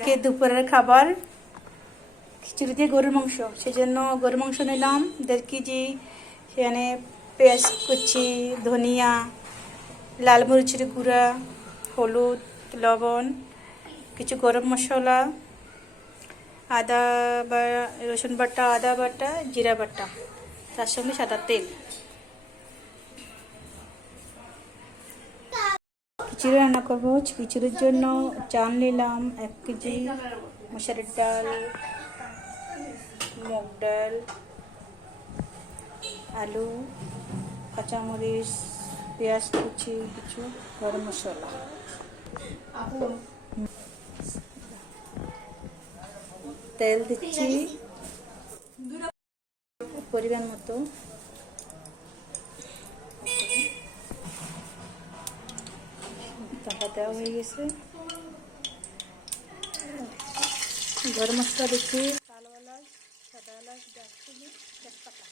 আজকে দুপুরের খাবার খিচুড়ি দিয়ে গরুর মাংস, সেজন্য গরুর মাংস নিলাম 1.5 কেজি। সেখানে পেঁয়াজ কুচি, ধনিয়া, লাল মরিচের গুঁড়া, হলুদ, লবণ, কিছু গরম মশলা, আদা বা রসুন বাটা, আদা বাটা, জিরা বাটা, তার সঙ্গে সাদা তেল। খিচুড়ি রান্না করবো। খিচুড়ির জন্য চাল নিলাম 1 কেজি, মসুরের ডাল, মুগ ডাল, আলু, কাঁচামরিচ, পেঁয়াজ কুচি, কিছু গরম মশলা। তেল দিচ্ছি পরিমাণ মতো। টাকা দেওয়া হয়ে গেছে। গরম মশলা দিচ্ছি কালো এলাচ, সাদা এলাচ, দারচিনি, তেজপাতা।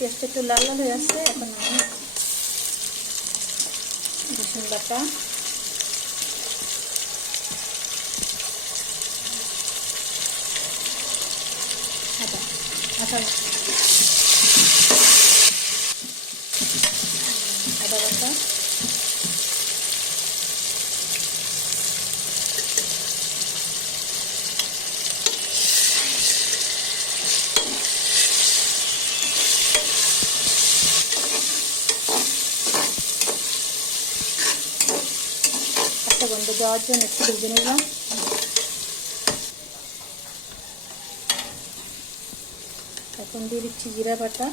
পেঁয়াজটা একটু লাল লাল হয়ে আসছে। এখন আমি রসুন বাটা, আদা আদা আদা বাটা, একটা গন্ধ দেওয়ার জন্য একটু ভেজে নিলাম। এখন দিয়ে দিচ্ছি জিরা বাটা,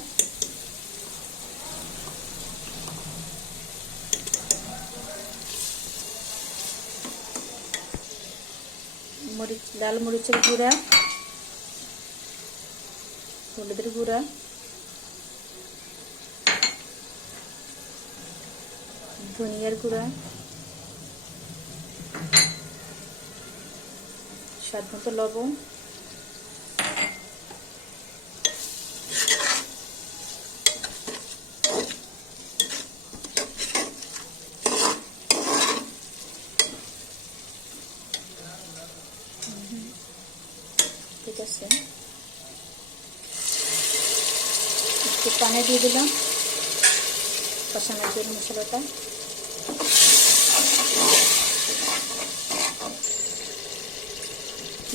লাল মরিচের গুঁড়া, হলুদের গুঁড়া, ধনিয়ার গুঁড়া, স্বাদ মতো লবণ, ঠিক আছে। একটু পানি দিয়ে দিলাম কষানোর জন্য মশলাটা।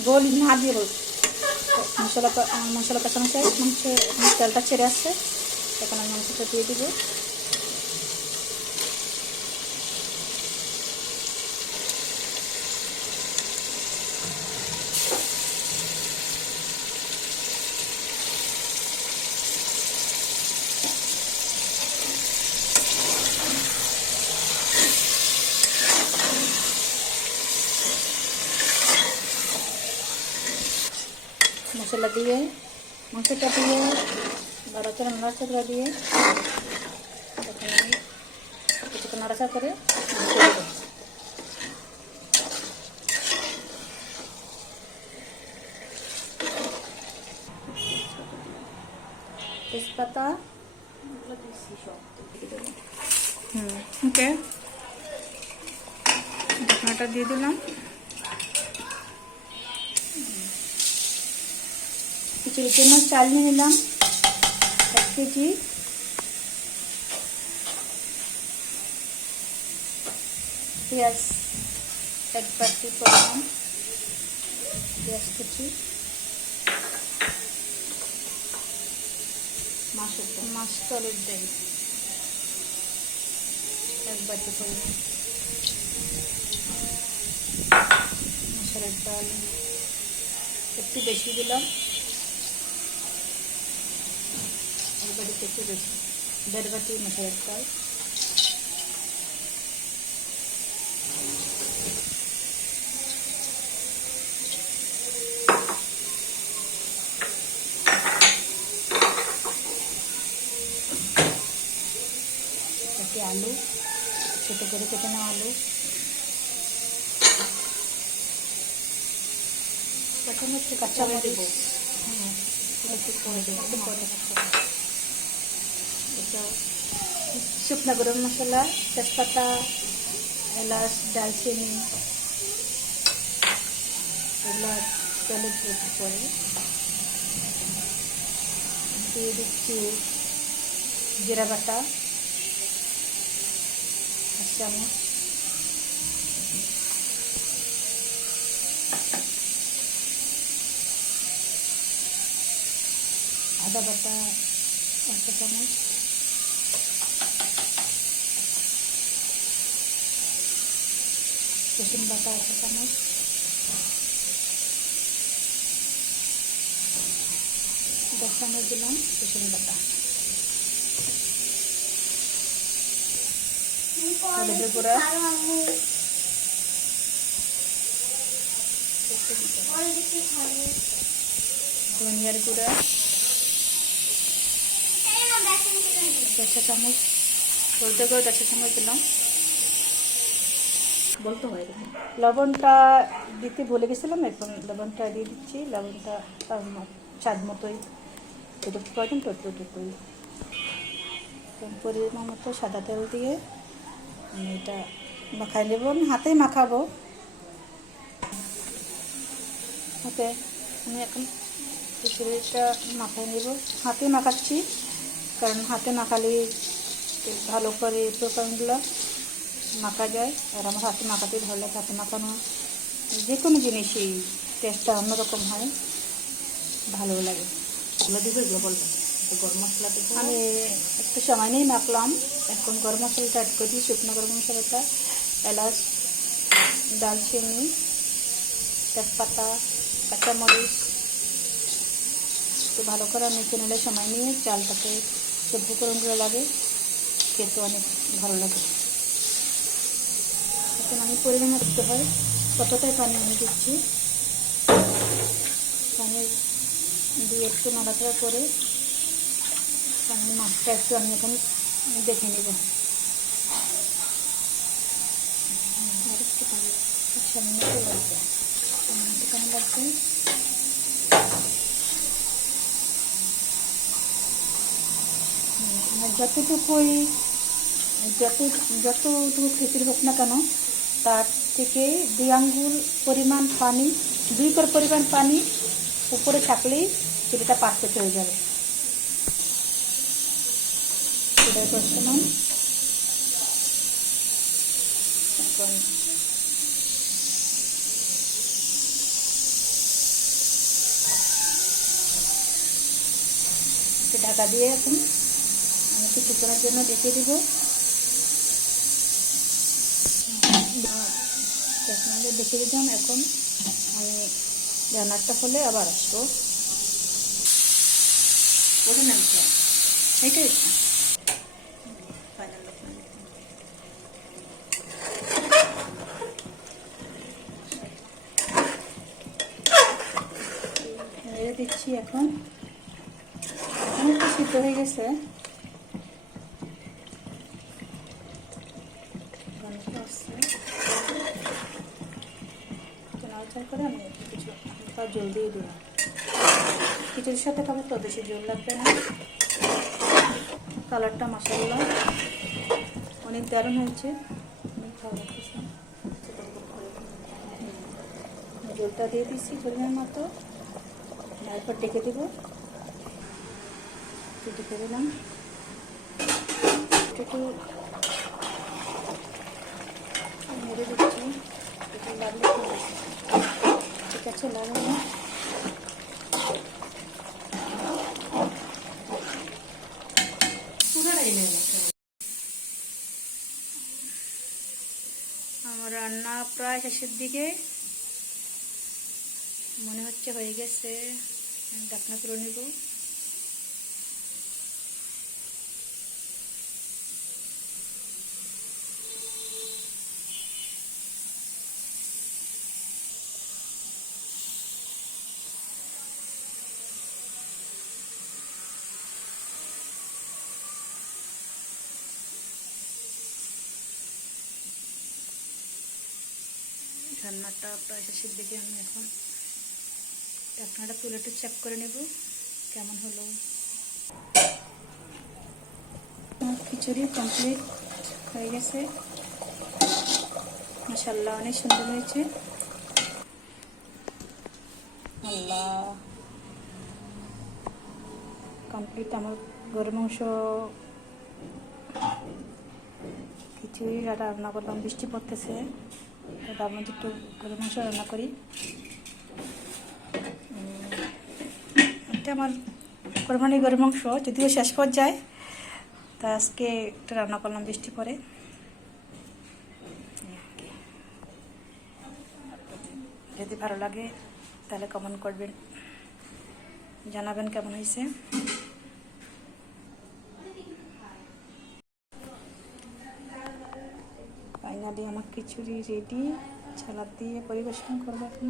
বল না দিয়ে বল। মশলা কষানো চাই, মাংস তেলটা ছেড়ে আসছে। এখন আমি মাংসটা দিয়ে দিব। মশলা দিয়ে মাংসটা দিয়ে নাড়াচাড়া দিয়ে এখন আমি কিছুটা নাড়াচাড়া করে তেজপাতা, ওকে ঢাকনাটা দিয়ে দিলাম। খিচুড়ির জন্য চাল নিয়ে নিলাম 1 কেজি, পেঁয়াজ 1 বাটি পরিমাণ, পেঁয়াজ কুচি, মাসকলাইর ডাল 1 বাটি পরিমাণ, মসুরের ডাল একটু বেশি দিলাম, 1 বাটিতে একটু বেশি, 1.5 বাটি মসুরের ডাল, আলু, ছোটো করে কেটে নেওয়া আলু, প্রথমে একটু কাঁচা দেবো, হ্যাঁ একটু পরে দেবো, একটু পরে এটা শুকনো গরম মশলা, তেজপাতা, এলাচ, দারচিনি এগুলো তেলে পরে দিয়ে দিচ্ছি জিরা বাটা 1 চামচ, আদা বাটা 1 চামচ, রসুন বাটা 1 চামচ, দশ চামচ দিলাম রসুন বাটা, হলুদের গুঁড়া, ধনিয়ার গুঁড়া 1 চামচ, হলুদের গুঁড়া 1 চামচ দিলাম। বলতে হয় লবণটা দিতে ভুলে গেছিলাম, এখন লবণটা দিয়ে দিচ্ছি। লবণটা স্বাদ মতোই, যেটুকু প্রয়োজন ততটুকুই। পরিমাণ মতো সাদা তেল দিয়ে আমি এটা মাখাই নেব। আমি হাতেই মাখাবো, হাতে আমি এখন খিচুড়িটা মাখাই নেব। হাতে মাখাচ্ছি, কারণ হাতে মাখালে ভালো করে উপকরণগুলো মাখা যায়। আর আমার হাতে মাখাতেই ভালো লাগে। হাতে মাখানো যে কোনো জিনিসই টেস্টটা অন্যরকম হয়, ভালো লাগে। এগুলো দিবে, এগুলো বলবো গরম মশলা দেবো। আমি একটু সময় নিয়েই মাখলাম। এখন গরম মশলাটা অ্যাড করি, শুকনো গরম মশলাটা, এলাচ, দারচিনি, তেজপাতা, কাঁচামরিচ একটু ভালো করে মেখে নিলে সময় নিয়ে চালটাতে যে উপকরণগুলো লাগে খেতে অনেক ভালো লাগে। এখন আমি পরিমাণ করতে হয় কতটাই পানি আমি দিচ্ছি। পানি দিয়ে একটু নাড়াচাড়া করে পানির মাছটা একটু আমি এখন দেখে নেব। আর একটু পানি সামনে লাগবে, একটু পানি লাগবে। যতটুকুই যতটুকু খিচুড়ি হোক না কেন, তার থেকে 2 আঙ্গুল পরিমাণ পানি, 2 কর পরিমাণ পানি উপরে থাকলেই খিচুড়িটা পারফেক্ট হয়ে যাবে। সেটাই করছিলাম। এখন একটু ঢাকা দিয়ে এখন আমি কিছুক্ষণের জন্য ঢেকে দিব। দেখে দিলাম। এখন আমি রান্নাটা হলে আবার আসবো। এইটাই নেড়ে দিচ্ছি। এখন অনেকটা সিদ্ধ হয়ে গেছে। নাড়াচাড়া করে আমি কিছু জল দিয়ে দিলাম। খিচুড়ির সাথে খাবো তো বেশি জল লাগবে না। কালারটা মাশাআল্লাহ অনেক দারুণ হয়েছে। জলটা দিয়ে দিচ্ছি পরিমাণ মতো, তারপর ডেকে দেবো। ডেকে দিলাম। একটু নেড়ে দিচ্ছি। একটু লাগলে ঠিক আছে, লাগবে না। আমার রান্না প্রায় শেষের দিকে, মনে হচ্ছে হয়ে গেছে। ঢাকনা তুলে নেব। রান্নাটা প্রায় শেষের দিকে। আমি এখন ঢাকনাটা তুলে একটু চেক করে নেব কেমন হলো। খিচুড়ি কমপ্লিট হয়ে গেছে, মাশাআল্লাহ অনেক সুন্দর হয়েছে। আল্লাহ, কমপ্লিট আমার গরুর মাংস খিচুড়ি রান্না করলাম। বৃষ্টি পড়তেছে, তার মধ্যে একটু গরুর মাংস রান্না করি। এটা আমার কোরবানির গরুর মাংস, যদিও শেষ পর্যায়ে, তা আজকে একটু রান্না করলাম বৃষ্টি পরে। যদি ভালো লাগে তাহলে কমেন্ট করবেন, জানাবেন কেমন হয়েছে। ফাইনালি আমার খিচুড়ি রেডি, সালাদ দিয়ে পরিবেশন করবো এখন।